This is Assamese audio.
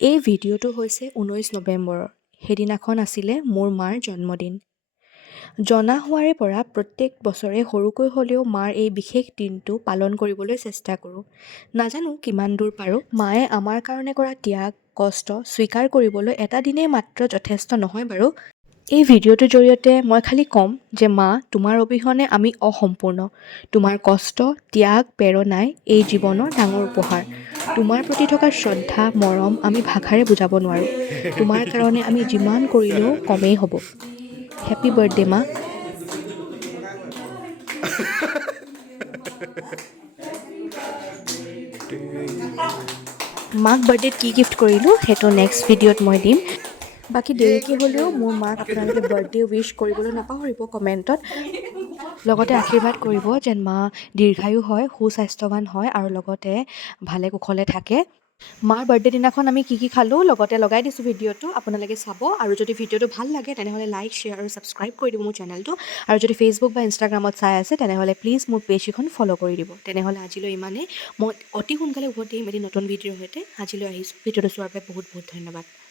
এই ভিডিঅ'টো হৈছে 19 নৱেম্বৰৰ। সেইদিনাখন আছিলে মোৰ মাৰ জন্মদিন। জনা হোৱাৰে পৰা প্ৰত্যেক বছৰে সৰুকৈ হ'লেও মাৰ এই বিশেষ দিনটো পালন কৰিবলৈ চেষ্টা কৰোঁ। নাজানো কিমান দূৰ পাৰোঁ। মায়ে আমাৰ কাৰণে কৰা ত্যাগ, কষ্ট স্বীকাৰ কৰিবলৈ এটা দিনেই মাত্ৰ যথেষ্ট নহয় বাৰু। এই ভিডিঅ'টোৰ জৰিয়তে মই খালি ক'ম যে মা, তোমাৰ অবিহনে আমি অসম্পূৰ্ণ। তোমাৰ কষ্ট, ত্যাগ, প্ৰেৰণাই এই জীৱনৰ ডাঙৰ উপহাৰ। তোমাৰ প্ৰতি থকা শ্ৰদ্ধা, মৰম আমি ভাষাৰে বুজাব নোৱাৰোঁ। তোমাৰ কাৰণে আমি যিমান কৰিলেও কমেই হ'ব। হেপী বাৰ্থডে মা। মাক বাৰ্থডেত কি গিফ্ট কৰিলোঁ সেইটো নেক্সট ভিডিঅ'ত মই দিম। বাকী দেৰিকৈ হ'লেও মোৰ মাক আপোনালোকে বাৰ্থডে উইছ কৰিবলৈ নাপাহৰিব কমেণ্টত। লগতে আশীৰ্বাদ কৰিব যেন মা দীৰ্ঘায়ু হয়, সুস্বাস্থ্যৱান হয় আৰু লগতে ভালে কুশলে থাকে। মাৰ বাৰ্থডে দিনাখন আমি কি খালোঁ লগতে লগাই দিছোঁ ভিডিঅ'টো, আপোনালোকে চাব। আৰু যদি ভিডিঅ'টো ভাল লাগে তেনেহ'লে লাইক, শ্বেয়াৰ আৰু ছাবস্ক্ৰাইব কৰি দিব মোৰ চেনেলটো। আৰু যদি ফেচবুক বা ইনষ্টাগ্ৰামত চাই আছে তেনেহ'লে প্লিজ মোৰ পেজকেইখন ফ'ল' কৰি দিব। তেনেহ'লে আজিলৈ ইমানেই। মই অতি সোনকালে উভতি আহিম এটি নতুন ভিডিঅ'ৰ সৈতে। আজিলৈ আহিছোঁ। ভিডিঅ'টো চোৱাৰ বাবে বহুত বহুত ধন্যবাদ।